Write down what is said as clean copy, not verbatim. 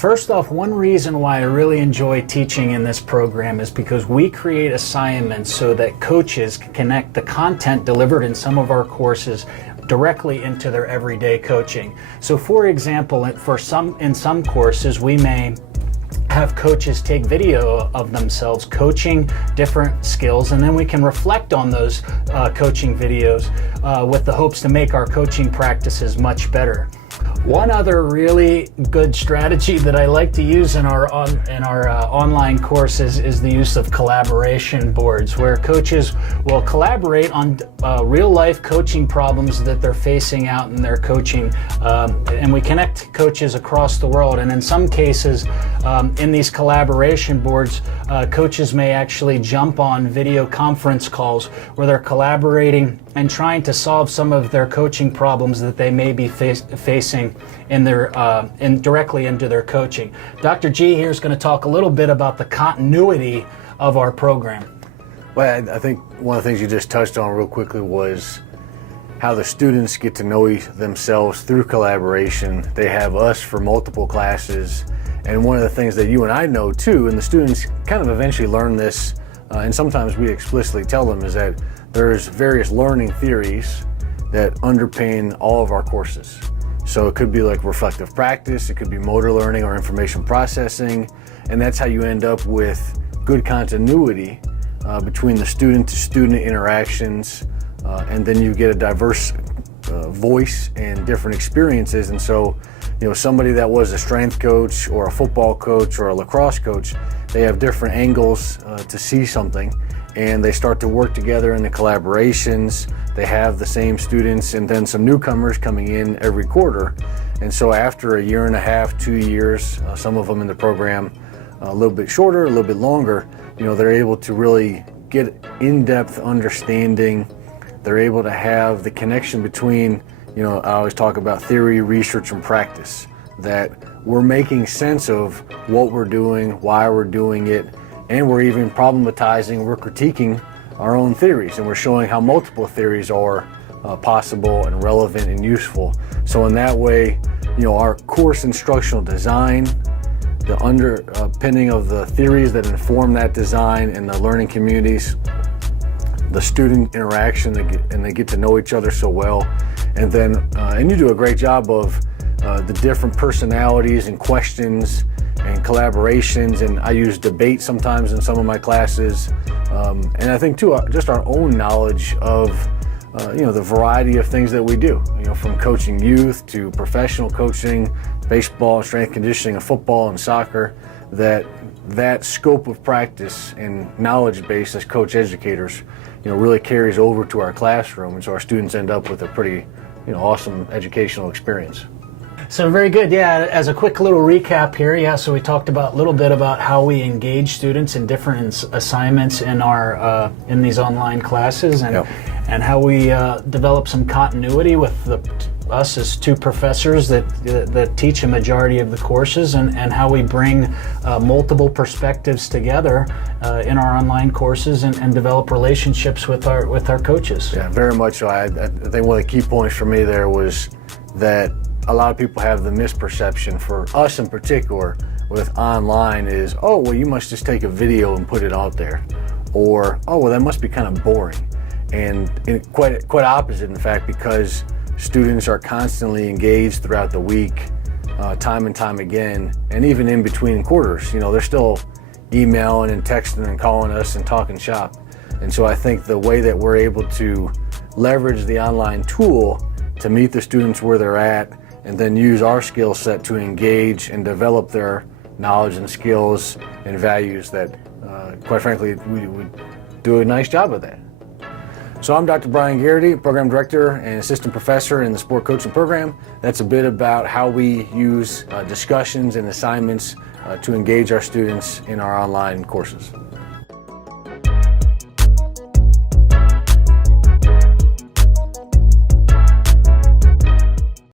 First off, one reason why I really enjoy teaching in this program is because we create assignments so that coaches can connect the content delivered in some of our courses directly into their everyday coaching. So for example, in some courses, we may have coaches take video of themselves coaching different skills, and then we can reflect on those coaching videos with the hopes to make our coaching practices much better. One other really good strategy that I like to use in our online courses is the use of collaboration boards, where coaches will collaborate on real-life coaching problems that they're facing out in their coaching, and we connect coaches across the world. And in some cases, in these collaboration boards, coaches may actually jump on video conference calls where they're collaborating and trying to solve some of their coaching problems that they may be facing in directly into their coaching. Dr. G here is going to talk a little bit about the continuity of our program. Well, I think one of the things you just touched on real quickly was how the students get to know themselves through collaboration. They have us for multiple classes, and one of the things that you and I know too, and the students kind of eventually learn this, and sometimes we explicitly tell them, is that there's various learning theories that underpin all of our courses. So it could be like reflective practice, it could be motor learning or information processing, and that's how you end up with good continuity between the student-to-student interactions, and then you get a diverse voice and different experiences. And so, you know, somebody that was a strength coach or a football coach or a lacrosse coach, they have different angles to see something, and they start to work together in the collaborations. They have the same students and then some newcomers coming in every quarter. And so after a year and a half, 2 years, some of them in the program a little bit shorter, a little bit longer, you know, they're able to really get in-depth understanding. They're able to have the connection between, you know, I always talk about theory, research, and practice, that we're making sense of what we're doing, why we're doing it, and we're even problematizing, we're critiquing our own theories, and we're showing how multiple theories are possible and relevant and useful. So in that way, you know, our course instructional design, the underpinning of the theories that inform that design and the learning communities, the student interaction, and they get to know each other so well. And then, and you do a great job of the different personalities and questions and collaborations, and I use debate sometimes in some of my classes. And I think too, just our own knowledge of you know, the variety of things that we do, you know, from coaching youth to professional coaching, baseball, strength conditioning, and football and soccer, that scope of practice and knowledge base as coach educators, you know, really carries over to our classroom, and so our students end up with a pretty, you know, awesome educational experience. So very good. Yeah, as a quick little recap here, yeah, so we talked about a little bit about how we engage students in different assignments in our in these online classes, and and how we develop some continuity with us as two professors that teach a majority of the courses, and how we bring multiple perspectives together in our online courses and develop relationships with our coaches. Yeah, very much so. I think one of the key points for me there was that a lot of people have the misperception, for us in particular, with online is, oh, well, you must just take a video and put it out there. Or, oh, well, that must be kind of boring. And quite opposite, in fact, because students are constantly engaged throughout the week, time and time again, and even in between quarters. You know, they're still emailing and texting and calling us and talking shop. And so I think the way that we're able to leverage the online tool to meet the students where they're at, and then use our skill set to engage and develop their knowledge and skills and values, that quite frankly, we would do a nice job of that. So I'm Dr. Brian Gearity, Program Director and Assistant Professor in the Sport Coaching Program. That's a bit about how we use discussions and assignments to engage our students in our online courses.